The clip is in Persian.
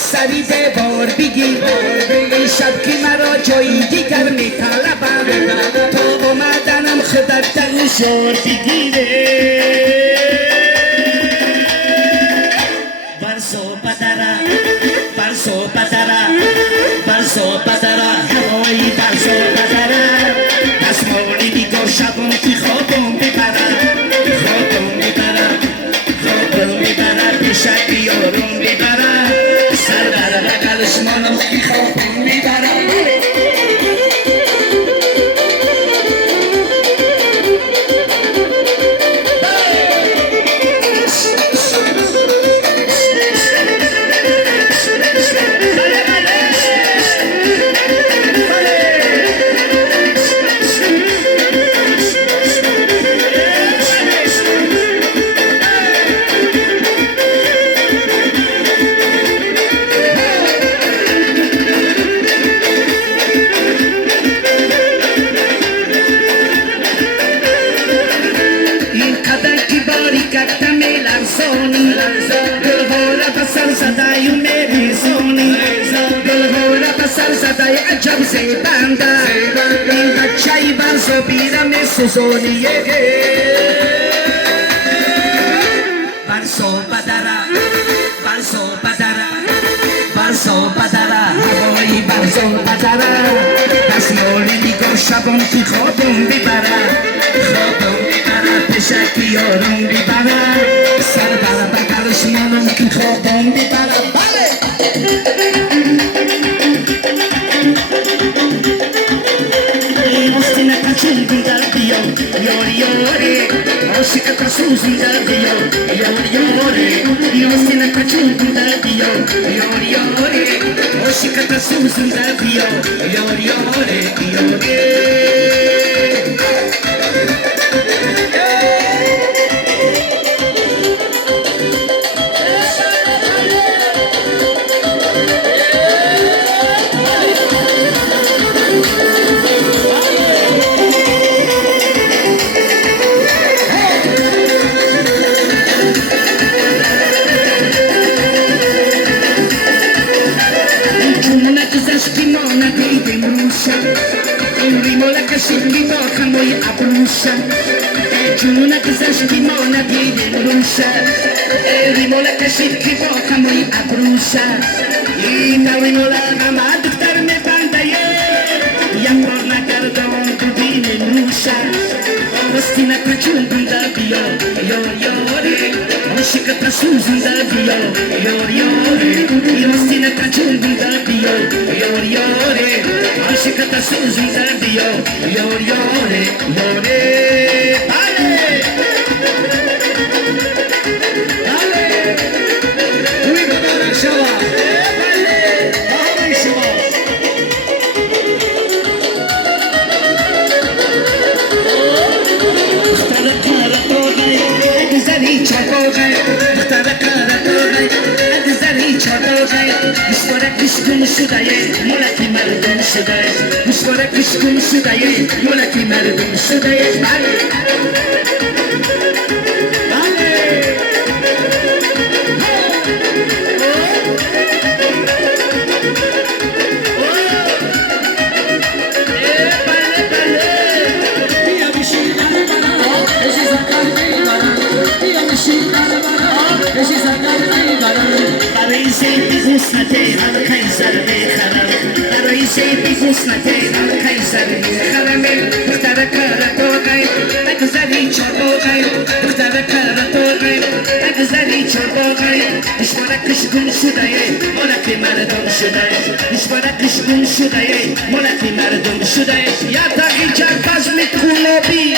سری به بار بگیر این شب که مرا جایی دیگر میطلبم تا اومدنم خودت در شور بگیره برسو بدره هوایی برسو بدره دستمالی دیگر شبم که خوابم میبره پیشک یارم میبره سر بر بقلش منم که خوابم میبره عجب زیبنده این بچه‌ی برزو بیرم سوزونیه برزو بدره هوایی برزو بدره دستمالی دیگر شبم که خوابم بیبره پشک یارم بیبره سر در بقلش منم که خوابم بیبره عاشق سوزی در دیار یاری یاستین کچون در دیار یاری عاشق سوزی در دیار یاری شیلی با خموی ابروشه جونک زشتی ما ندیدیم روشه ریمولک شیلی با خموی ابروشه این ریمولک هم دختر میبنده یک بار نکردم ببینیم روشه راستی نکچون بنده بیا یاری عاشق پسوزن در بیا یاری راستی نکچون بنده بیا یاری عاشق پسوزن در بیا یاری گم شده ملکی مردم شده مشوارکش گم شده ملکی مردم شده حسنته القیصر خرم دختر کارتوقی اگذری چربوقی دختر کارتوقی اگذری چربوقی مشوارکش گم شده ملکی مردم شده مشوارکش گم شده ملکی مردم شده یا تا ایجا بزم کلوبی